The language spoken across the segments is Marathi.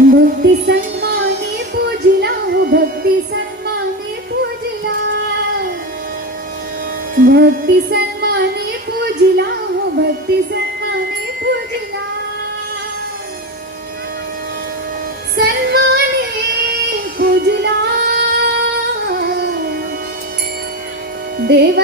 Bhakti सन्माने पूजिला Bhakti सन्माने पूजिला. Bhakti सन्माने पूजिला Bhakti सन्माने पूजिला. सन्माने पूजिला. Dev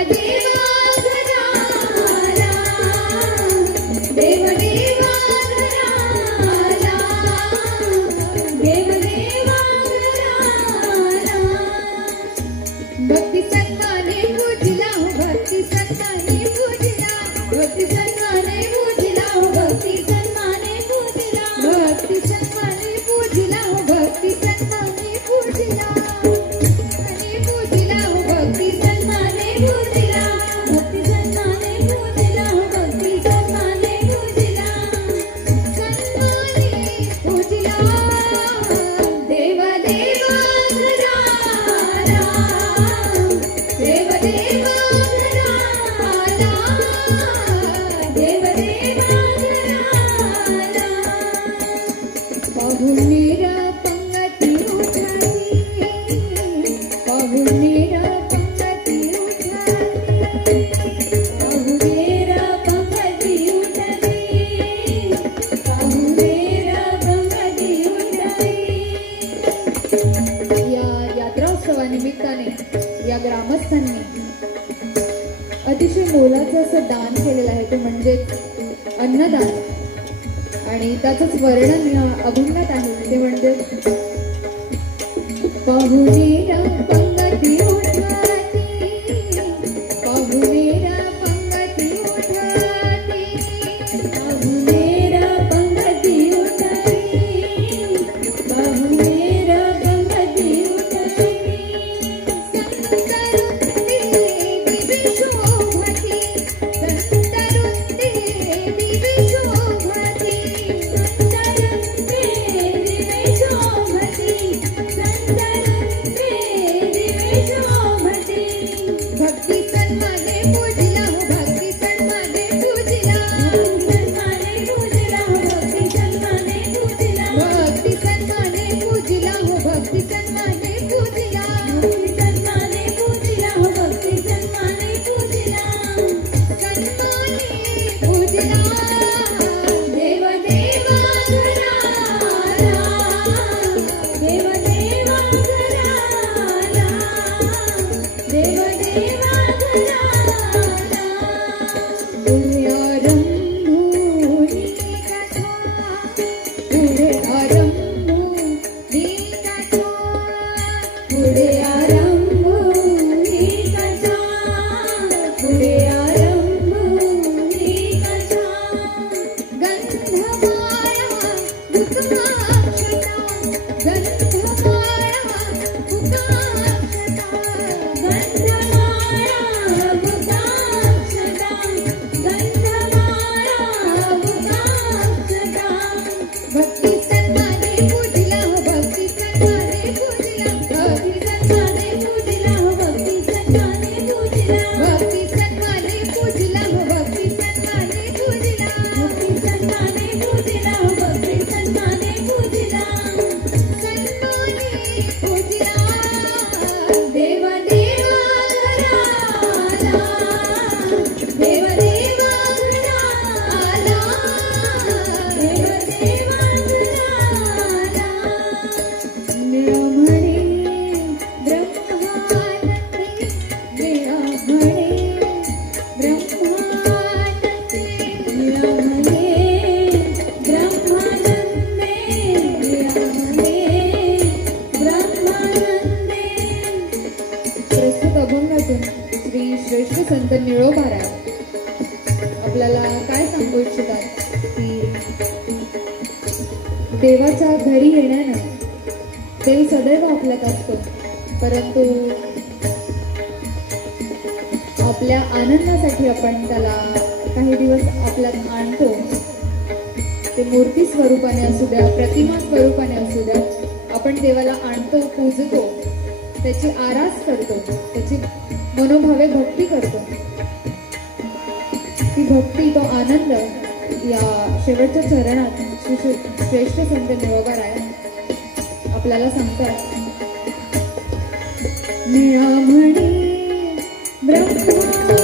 i Diva. अज्ञात आहे आणि त्याचंच वर्णन अभंगात आहे. ते म्हणजे पाहुणे पंगती you. प्रस्तुत अभंगातून श्री श्रेष्ठ संत निळोबाराव आपल्याला काय सांगू इच्छितात? की देवाच्या घरी येण्यानं देव सदैव आपल्यात असतो. परंतु आपल्या आनंदासाठी आपण त्याला काही दिवस आपल्यात आणतो. ते मूर्ती स्वरूपाने असू द्या प्रतिमा स्वरूपाने असू द्या आपण देवाला आणतो पूजतो. त्याची आरास करतो त्याची मनोभावे भक्ती करतो. ती भक्ती तो आनंद या शेवटच्या चरणात श्री श्रेष्ठ संत निळोबाराय आपल्याला सांगतात. निळा म्हणे ब्रह्मा